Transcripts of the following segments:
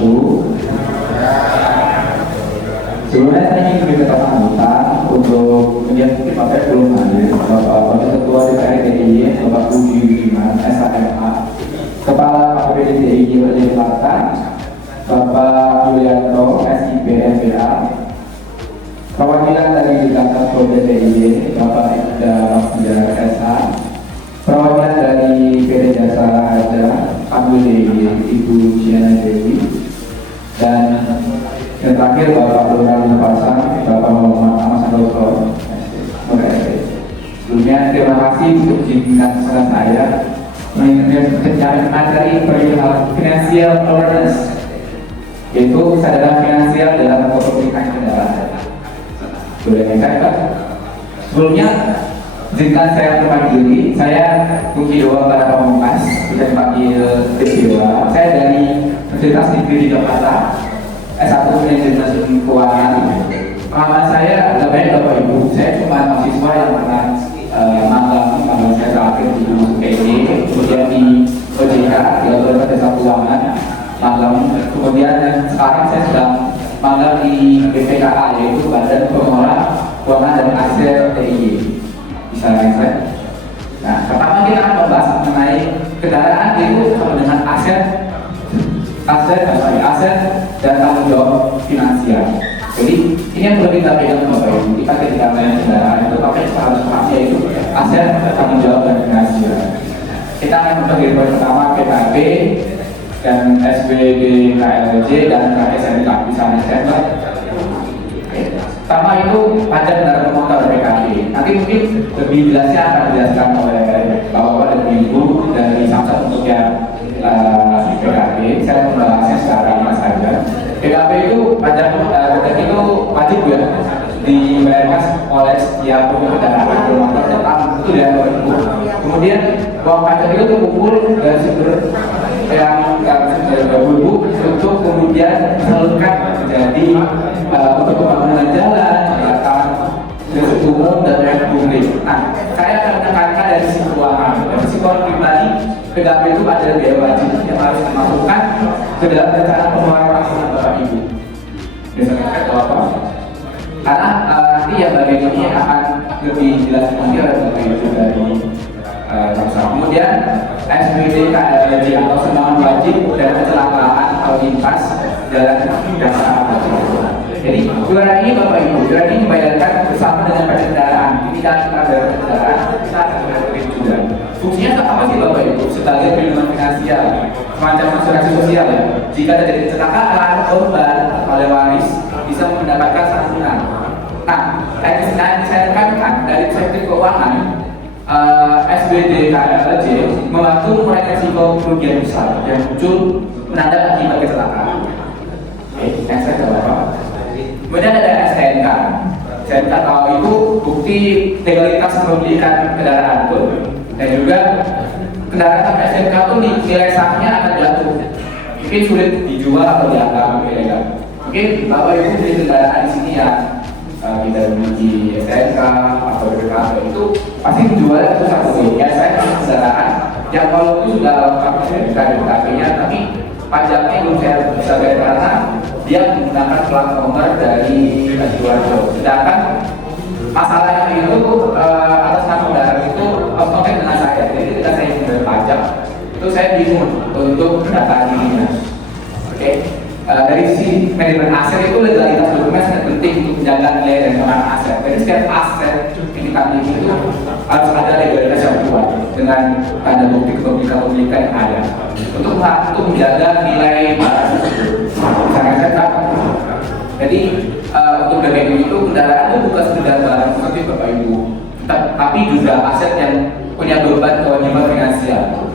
wabarakatuh. Sebelumnya saya ingin beri kesempatan untuk mungkin Bapak belum hadir, Bapak Ketua DPR DIY Bapak Budi Budiman SHMA, Kepala KPD DIY Kota Selatan Bapak Yulianto SIP MBA, perwakilan dari Ikatan Produk DIY Bapak Ida Masjid SH, perwakilan dari PT Jasa Raja Pandu DIY Ibu Jiana Dewi, dan yang terakhir Bapak Lurah Pasang, Bapak Muhammad Ahmad Santoso. Sebelumnya terima kasih untuk izinkan saya mengenai materi perihal financial awareness, yaitu kesadaran finansial dalam kepemilikan kendaraan. Boleh saya Pak? Sebelumnya izinkan saya berbagi diri. Saya Budi Dewa Para Pamungkas, bisa dipanggil Dewa. Saya dari Universitas Negeri di Jakarta, S1 Manajemen Keuangan. Pengalaman saya agak banyak Bapak Ibu. Saya cuma mahasiswa yang pernah magang saya terakhir di UPD, kemudian di OJK, di Otoritas Jasa Keuangan, magang. Kemudian sekarang saya sedang magang di BPKA, yaitu Badan Pengelola Keuangan dan Aset DIY. Bisa saya? Nah, pertama kita akan membahas mengenai kendaraan itu sama dengan aset dan tanggung jawab finansial. Jadi ini yang perlu kita pegang Bapak Ibu. Kita ketika main kendaraan itu pakai harus paham, yaitu aset, tanggung jawab dan finansial. Kita akan membagi pertama PKB dan SBD KLJ dan KSNK. Misalnya saya pertama itu pajak kendaraan motor PKB. Nanti mungkin lebih jelasnya akan dijelaskan oleh Bapak dan Ibu dari Samsat untuk yang PKB. Saya membahasnya secara ringan saja. PKB itu pajak itu wajib ya dibayarkan oleh setiap pengendara motor tetap itu dari Ibu. Kemudian uang pajak itu terkumpul dari sumber yang Ibu untuk kemudian disalurkan menjadi untuk pembangunan jalan, jembatan umum dan lain publik. Nah, saya akan menekankan dari sisi keuangan. Dari sisi keuangan pribadi, PKB itu ada biaya wajib yang harus dimasukkan ke dalam rencana pengeluaran tahunan Bapak Ibu. Biasanya apa? Karena nanti yang bagian ini akan lebih jelas nanti oleh Bapak Ibu dari kemudian SBD KLJ atau sumbangan wajib dan kecelakaan atau lintas jalan jasa. Jadi iuran ini Bapak Ibu, iuran ini dibayarkan bersama dengan pajak kendaraan. Ketika kita bayar kendaraan, kita akan bayar juga. Fungsinya apa sih Bapak Ibu? Sebagai perlindungan finansial, semacam asuransi sosial ya. Jika terjadi kecelakaan, korban oleh waris bisa mendapatkan santunan. Nah, saya tekankan dari sektor keuangan, SBD KLJ membantu mengurangi risiko kerugian besar yang muncul mendadak akibat kecelakaan. Oke, yang saya jawab. Kemudian ada STNK. STNK tahu itu bukti legalitas kepemilikan kendaraan itu. Dan juga kendaraan tanpa STNK itu nilai sahnya akan jatuh. Mungkin sulit dijual atau dianggap ilegal. Mungkin Bapak Ibu beli kendaraan di sini ya tidak memiliki STNK atau BPKB itu pasti dijualnya itu satu. Ya saya kendaraan yang kalau itu sudah lengkap STNK dan BPKB-nya, tapi pajaknya belum saya bisa bayar karena dia menggunakan plat nomor dari Sidoarjo. Sedangkan masalahnya itu atas nama kendaraan itu otomatis dengan saya. Jadi ketika saya membayar pajak itu saya bingung untuk mendaftar dirinya. Oke. Dari sisi manajemen aset itu legalitas dokumen sangat penting untuk menjaga nilai dan keamanan aset. Jadi setiap aset yang kita miliki itu harus ada legalitas yang kuat dengan tanda bukti kepemilikan yang ada untuk menjaga nilai barang tersebut. Misalnya saya tahu. Jadi untuk bagian itu kendaraan itu bukan sekedar barang seperti Bapak Ibu, tapi juga aset yang punya beban kewajiban finansial.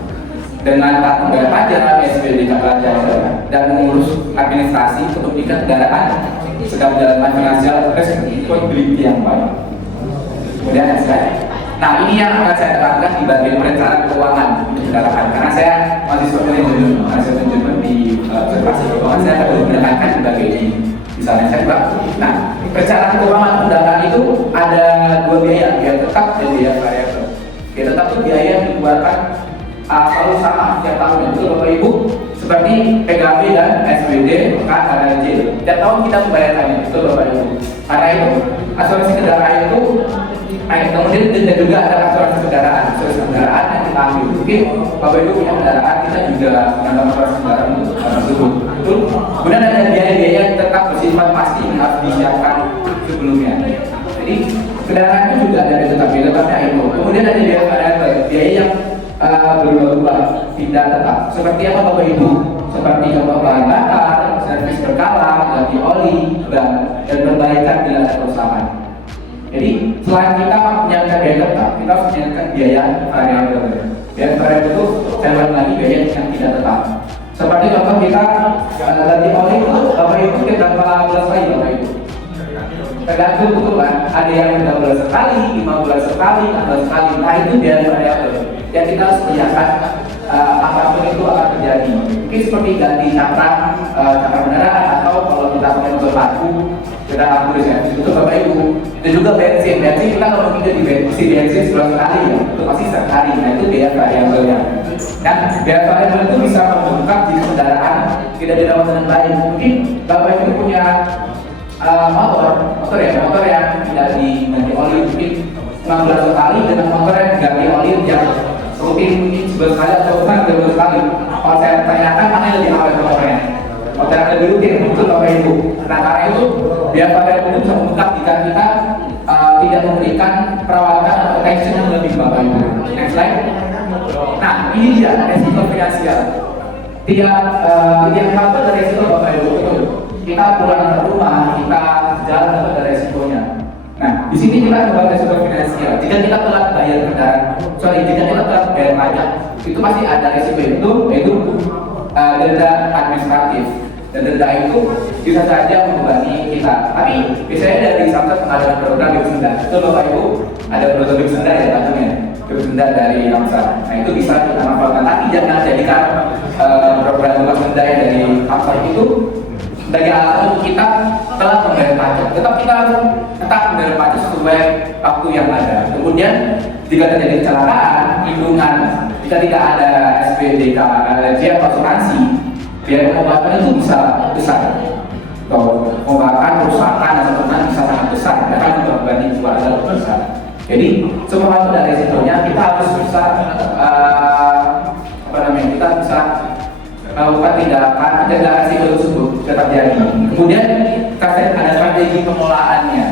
Dengan tak membayar pajak, SBD dan mengurus administrasi kepemilikan kendaraan sedang menjalankan finansial responsibility yang baik. Kemudian nah ini yang akan saya terangkan di bagian perencanaan keuangan untuk kendaraan. Karena saya mahasiswa manajemen di observasi keuangan, saya akan menekankan di bagian ini. Misalnya saya Pak. Nah, perencanaan keuangan kendaraan itu ada dua biaya tetap dan biaya variabel. Biaya tetap itu biaya yang dikeluarkan selalu sama setiap tahun. Itu Bapak Ibu seperti PKB dan SBD, KRJ. Tiap tahun kita membayarkannya, itu Bapak Ibu. Karena itu asuransi kendaraan itu, kemudian dan juga ada asuransi kendaraan yang kita ambil. Mungkin Bapak Ibu punya kendaraan, kita juga menambah asuransi kendaraan tersebut. Betul? Kemudian ada biaya-biaya yang tetap bersifat pasti yang harus disiapkan sebelumnya. Jadi kendaraan itu juga ada tetapnya itu. Kemudian ada biaya variabel, biaya yang berubah-ubah, tidak tetap. Seperti apa Bapak Ibu? Seperti contoh bahan bakar, servis berkala, ganti oli, dan perbaikan bila ada kerusakan. Jadi selain kita menyiapkan biaya tetap, kita harus menyiapkan biaya variabel. Biaya variabel itu saya ulang lagi, biaya yang tidak tetap. Seperti contoh kita ganti oli itu Bapak Ibu kita berapa belas kali Bapak Ibu? Tergantung betul kan? Ada yang 13 sekali, 15 sekali, 16 sekali. Nah itu biaya variabel yang kita harus menyiapkan apapun itu akan terjadi. Mungkin seperti ganti cakram kendaraan, atau kalau kita punya motor baru kita ambil servis itu Bapak Ibu. Dan juga bensin kita kalau mungkin di bensin 11 kali ya, itu pasti sekali. Nah itu biaya variabelnya. Dan biaya variabel itu bisa membengkak jika kendaraan tidak dirawat dengan baik. Mungkin Bapak Ibu punya motor yang tidak diganti oli mungkin 16 kali dengan motor yang diganti oli yang rutin mungkin 11 kali atau bahkan 12 kali. Kalau saya tanyakan mana yang lebih awet motornya? Motor yang lebih rutin itu Bapak Ibu. Nah karena itu biaya variabel itu bisa membengkak jika kita tidak memberikan perawatan atau attention yang lebih Bapak Ibu. Next slide. Nah ini dia resiko finansial. Tiap hal ada resiko Bapak Ibu. Kita pulang ke rumah, kita jalan itu ada resikonya. Nah, di sini kita membahas resiko finansial. Jika kita telat bayar jika kita telat bayar pajak, itu pasti ada resiko itu, yaitu denda administratif. Dan denda itu bisa saja membebani kita. Tapi biasanya dari Samsat mengadakan program Bebsenda. Itu Bapak Ibu ada program Bebsenda ya tentunya. Bebsenda dari Samsat. Nah itu bisa kita manfaatkan. Tapi jangan jadikan program Bebsenda dari Samsat itu sebagai alasan untuk kita telah membayar pajak. Tetap kita harus tetap membayar pajak sesuai waktu yang ada. Kemudian jika terjadi kecelakaan, lindungan, jika tidak ada SPDK, atau asuransi, biaya pengobatan itu bisa besar. Atau pengobatan, kerusakan, atau penahan bisa sangat besar. Bahkan berbanding keluarga besar. Jadi semua hal itu ada resikonya. Kita harus bisa kita bisa melakukan tindakan pencegahan risiko tersebut tetap terjadi. Kemudian ada strategi pengelolaannya.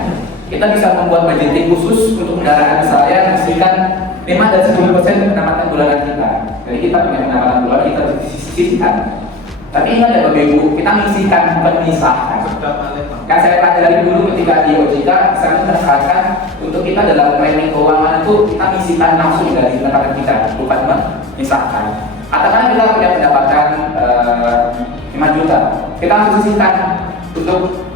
Kita bisa membuat budgeting khusus untuk kendaraan misalnya mengisikan 5 dan 10% pendapatan bulanan kita. Jadi kita punya pendapatan bulanan kita sisihkan. Tapi ingat ya Bapak Ibu, kita mengisikan pemisahkan. Yang saya pelajari dulu ketika di OJK, saya menekankan untuk kita dalam planning keuangan itu kita mengisikan langsung dari pendapatan kita, bukan memisahkan. Katakanlah kita punya pendapatan 5 juta, kita harus sisihkan untuk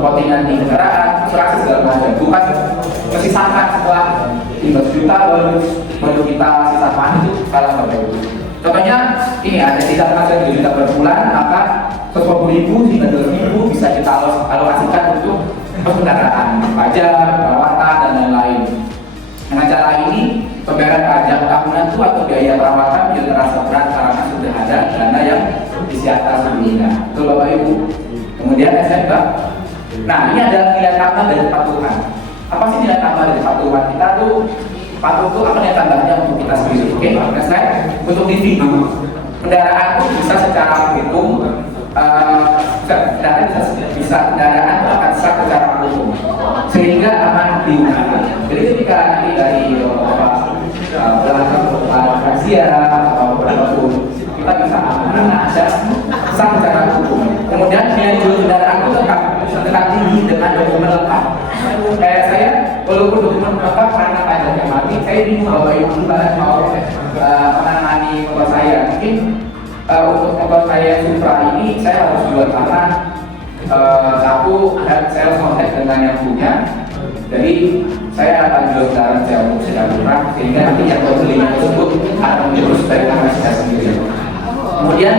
kontingan di kendaraan, asuransi segala macam. Bukan mesisakan setelah 15 juta baru kita sisakan, itu salah Bapak Ibu. Contohnya ini ada tidak ada 2 juta per bulan, maka 120.000 hingga 200.000 bisa kita alokasikan untuk kendaraan, pajak, perawatan dan lain-lain. Dengan cara ini pembayaran pajak tahunan itu atau biaya perawatan tidak terasa berat karena sudah ada dana yang disiapkan sebelumnya. Betul Bapak Ibu. Kemudian SMK. Nah ini adalah nilai tambah dari kepatuhan. Apa sih nilai tambah dari kepatuhan? Kita tuh patuh itu apa nilai tambahnya untuk kita sendiri? Oke, next slide. Untuk individu, kendaraan itu bisa secara hukum, kendaraan itu akan sah secara hukum sehingga aman digunakan. Jadi ketika nanti dari belakang razia atau berapapun kita bisa aman ada sah secara hukum. Kemudian nilai jual kendaraan itu tetap tinggi dengan dokumen lengkap. Kayak saya, walaupun dokumen lengkap karena pajaknya mati, saya bingung Bapak Ibu mau menangani motor saya. Mungkin untuk motor saya Supra ini saya harus jual karena satu saya kontak dengan yang punya. Jadi saya akan jual kendaraan saya untuk secara murah sehingga nanti yang beli tersebut akan diurus dari tangan saya sendiri. Kemudian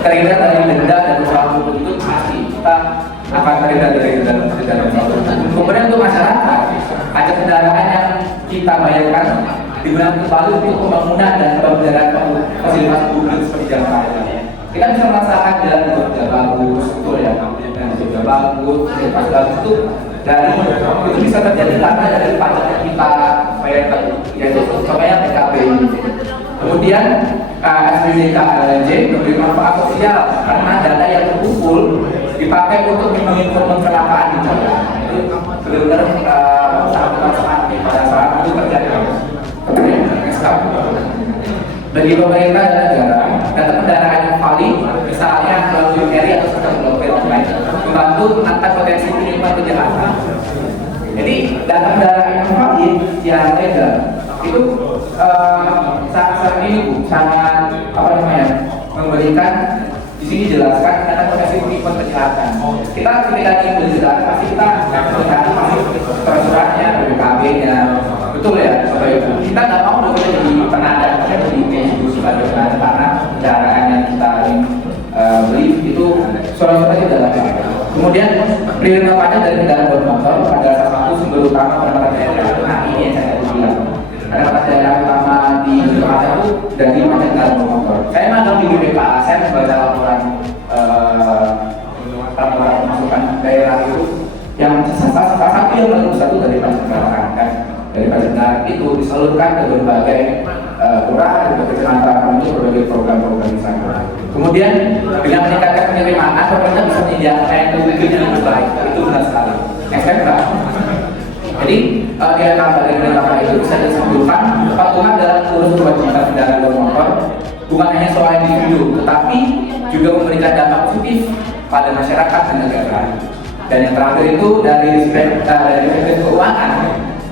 terhindar dari denda dan usaha hukum itu pasti kita akan terhindar dari denda dan usaha hukum. Kemudian untuk masyarakat, pajak kendaraan yang kita bayarkan digunakan kembali untuk pembangunan dan pemeliharaan fasilitas publik seperti jalan raya. kita bisa merasakan jalan itu sudah bagus, betul ya, dan sudah bagus, pas bagus itu dari itu bisa terjadi karena dari pajak yang kita bayar tadi, yaitu contohnya PKB. Kemudian SPDK LNJ memberi manfaat sosial karena data yang terkumpul dipakai untuk melindungi korban kecelakaan di jalan. Itu benar-benar sangat bermanfaat pada saat itu terjadi. Kemudian bagi pemerintah dan negara, data kendaraan yang valid, misalnya melalui area atau sistem blokir online, membantu menangkap potensi penyimpan kejahatan. Jadi data kendaraan yang valid, yang legal, itu sangat ini sangat memberikan di sini jelaskan data potensi penyimpan kejahatan. Kita ketika ingin berjalan pasti kita melihat surat-suratnya, BPKB-nya, betul ya, Bapak Ibu. Kita nggak mau dong kita jadi penanda, kita jadi Facebook sebagai penanda karena kendaraan yang kita ingin beli itu surat-suratnya tidak lengkap. Kemudian penerima pajak dari kendaraan bermotor adalah salah satu sumber utama pendapatan daerah. Nah ini yang saya bilang. Pendapatan daerah utama di Jakarta itu dari pajak kendaraan bermotor. Saya magang di BPKA, saya membaca laporan pemasukan daerah itu yang salah satu yang paling besar itu dari pajak kendaraan kan. Dari pajak kendaraan itu disalurkan ke berbagai kelurahan, berbagai kecamatan, untuk berbagai program-program di sana. Kemudian dengan meningkatkan penerimaan, pemerintah bisa menyediakan teknologi yang lebih baik. Itu benar sekali. Enggak. Jadi di antara dari penerapan itu bisa disimpulkan kepatuhan dalam urus kewajiban kendaraan bermotor bukan hanya soal individu, tetapi juga memberikan dampak positif pada masyarakat dan negara. Dan yang terakhir itu dari aspek keuangan.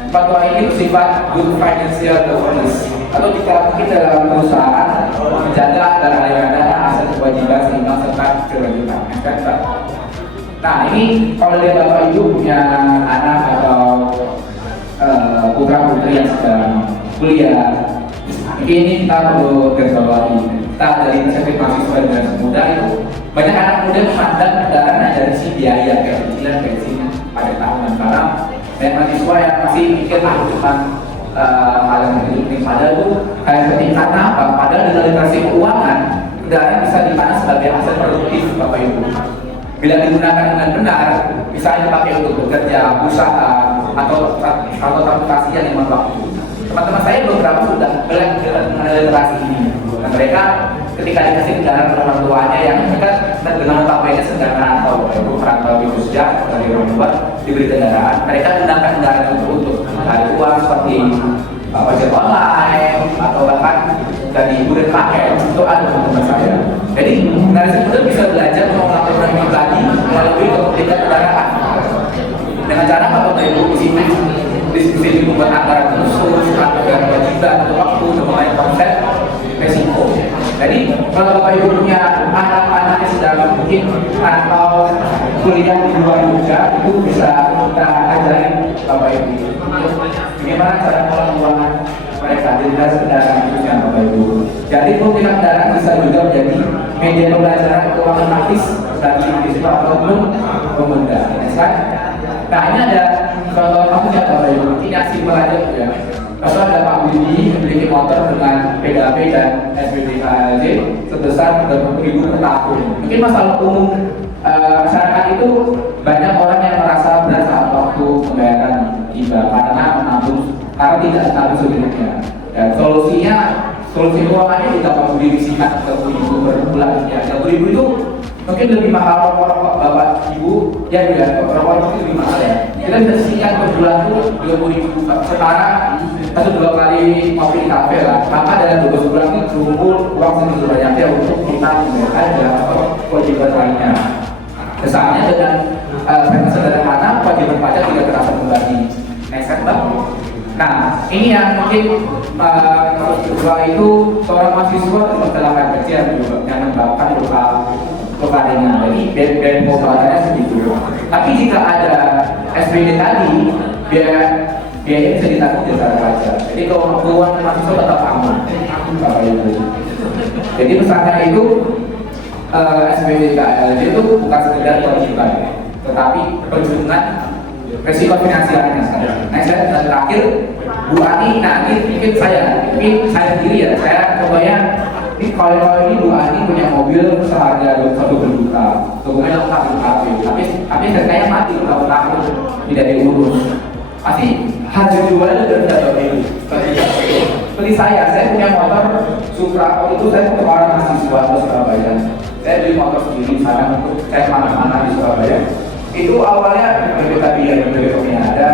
Fatwa ini bersifat good financial governance atau jika mungkin dalam perusahaan menjaga agar aliran dana aset kewajiban seimbang serta kelanjutan. Nah ini kalau lihat Bapak Ibu punya anak atau putra putri yang sedang kuliah, ini kita perlu garisbawahi. Kita dari inisiatif mahasiswa dengan muda itu banyak anak muda memandang kendaraan dari si biaya kayak cicilan bensin pada tahunan barang. Dan mahasiswa yang masih pikir cuma hal yang penting, padahal itu hal yang penting karena apa? Padahal di dalam transaksi keuangan kendaraan bisa dipandang sebagai aset produktif, Bapak Ibu. Bila digunakan dengan benar, misalnya dipakai untuk bekerja, usaha, atau transportasi yang lima waktu. Teman-teman saya beberapa sudah mengenal literasi ini. Dan mereka ketika dikasih kendaraan oleh orang tuanya yang mereka dengan notabene sedang merantau, merantau di Jogja dari orang tua diberi kendaraan, mereka gunakan kendaraan untuk mencari uang seperti ojek online atau bahkan dari kurir paket. Itu ada teman-teman saya. Jadi generasi muda bisa belajar mengelola program pribadi melalui kepemilikan kendaraan dengan cara apa Ibu diskusi membuat anggaran khusus, anggaran kewajiban untuk waktu, mengenai konsep resiko. Jadi kalau Bapak Ibu punya anak-anak yang sedang mungkin atau kuliah di luar Jogja, itu bisa kita ajarin Bapak Ibu bagaimana cara pengelolaan mereka di dalam kendaraan khususnya Bapak Ibu. Jadi pemilikan kendaraan bisa juga menjadi media pembelajaran keuangan praktis bagi siswa ataupun pemuda. Nah ini ada contoh kasusnya Bapak Ibu, ini aksi pelajar ya. Kalau ada Pak Budi memiliki motor dengan PKB dan SPDK sebesar 30.000 per tahun. Mungkin masalah umum masyarakat itu banyak orang yang merasa berat saat waktu pembayaran IBA karena tidak stabil sebelumnya. Dan solusi keuangannya juga Pak Budi bisikan 30.000 per bulan. Ya, 30.000 itu mungkin lebih mahal rokok Bapak Ibu ya juga rokok itu lebih mahal ya. Kita bisa sisihkan per bulan itu 20.000 setara atau 2 kali kopi di kafe lah. Maka dalam 12 bulan itu kumpul uang segitu banyaknya untuk kita membayar kewajiban lainnya. Misalnya dengan sederhana kewajiban pajak tidak terasa kembali. Next slide Bang. Nah ini yang mungkin kedua itu seorang mahasiswa kecelakaan kecil yang menyebabkan luka ringan. Jadi dari pengobatan segitu. Tapi jika ada SPD tadi, biaya bisa ditanggung jasa pajak. Jadi keuangan mahasiswa tetap aman, Bapak Ibu. Jadi pesannya itu SPD KLJ itu bukan sekedar kewajiban, tetapi perlindungan resiko finansialnya. Nah, saya terakhir Bu Ani, nah ini mungkin saya sendiri ya, saya pokoknya ini kalau ini Bu Ani punya mobil seharga 1 juta, dokumen lengkap tapi harganya mati berapa tahun tidak diurus, pasti harga jualnya udah tidak ini. Seperti saya punya motor Supra, waktu itu saya ke orang mahasiswa di Surabaya, saya beli motor sendiri sekarang untuk saya mana-mana di Surabaya. Itu awalnya tadi ya, BPOM-nya ada,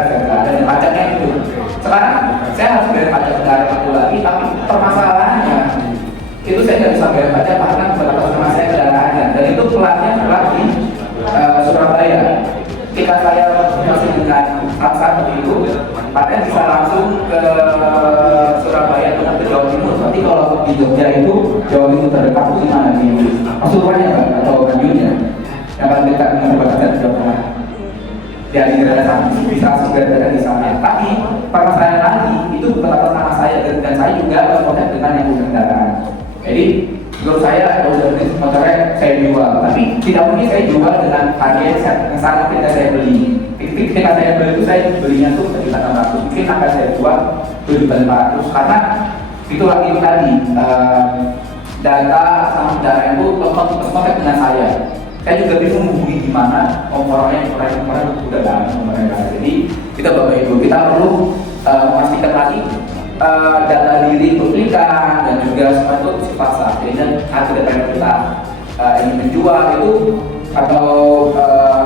dan pajaknya itu. Sekarang saya harus bayar pajak kendaraan itu lagi, tapi permasalahannya itu saya nggak bisa bayar pajak karena batas nama saya kendaraannya, dan itu pelatnya di Surabaya. Ketika saya masih dengan satu itu, paten bisa langsung ke Surabaya atau ke Jawa Timur. Tapi kalau di Jogja itu Jawa Timur terdekat itu mana di Pasuruannya kan atau Madiunnya? Yang paling dekat dengan perbatasan Jawa Tengah. Dari daerah bisa langsung berada di sana. Tapi permasalahan lagi itu bukan atas nama saya, dan saya juga berkontak dengan yang punya kendaraan. Jadi menurut saya kalau dari motornya saya jual, tapi tidak mungkin saya jual dengan harga yang sangat ketika saya beli. Ketika saya beli itu saya belinya tuh sekitar 600, mungkin akan saya jual 7.500 karena itu lagi tadi data sama kendaraan itu kontak dengan saya. Saya juga bingung menghubungi gimana kompornya kemarin udah lama mereka. Jadi kita Bapak Ibu kita perlu memastikan lagi data diri publikan dan juga sepatu sifat sah. Jadi daripada kita ingin menjual itu atau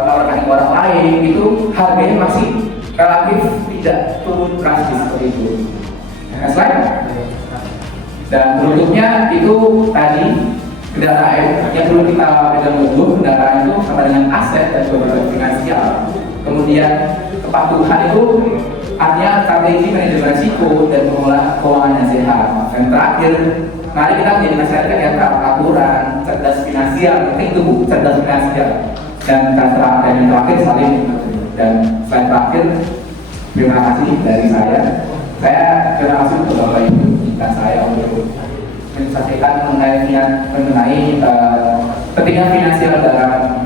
menawarkan ke orang lain itu harganya masih relatif tidak turun drastis seperti itu. Slide. Dan berikutnya itu tadi kendaraan yang perlu kita pegang teguh, kendaraan itu sama dengan aset dan juga finansial. Kemudian kepatuhan itu artinya strategi manajemen risiko dan pengelolaan keuangan yang sehat. Dan terakhir, mari kita menjadi masyarakat yang taat aturan, cerdas finansial, penting itu cerdas finansial. Dan yang terakhir saling. Dan slide terakhir, terima kasih dari saya. Terima kasih untuk Bapak Ibu dan saya untuk menyampaikan mengenai pentingnya finansial dalam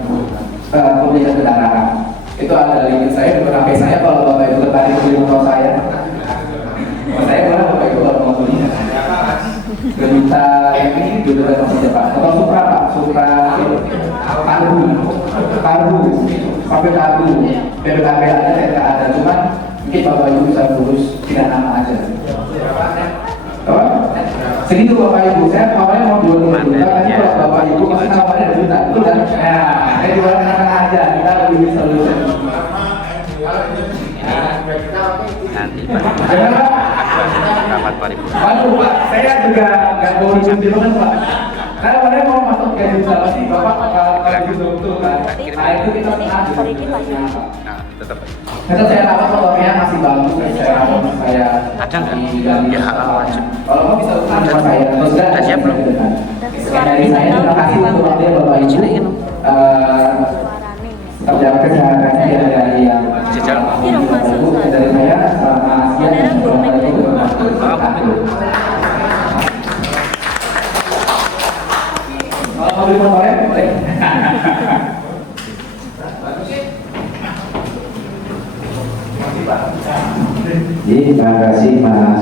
pemilihan kendaraan. Itu ada link saya, bukan HP saya. Kalau Bapak Ibu tertarik beli motor saya boleh Bapak Ibu kalau mau beli. Berjuta ini juga ada masih Pak. Kalau Supra Pak, Supra Karbu, sampai Karbu, BPKB aja tidak ada, cuman mungkin Bapak Ibu bisa urus tidak nama aja. Segitu Bapak Ibu, saya awalnya mau jual juta, tapi kalau Bapak Ibu masih nawarnya 2 juta, itu kan saya jual tengah-tengah aja, kita lebih bisa solusi. Nanti rapat paripurna. Waduh Pak, saya juga nggak mau ribut kan Pak. Saya awalnya mau masuk ke juta pasti Bapak kalau betul kan. Nah itu kita senang. Tetap. Tetap saya rawat motornya masih bagus, saya rawat saya. Ada nggak? Ya wajib. Kalau mau bisa utang sama saya. Sudah siap belum? Dari saya terima kasih untuk waktunya Bapak Ibu. Kerja kesehatannya dari yang jejak. Dari saya selamat siang dan Assalamualaikum. Kalau mau beli motornya boleh. Terima kasih Mas.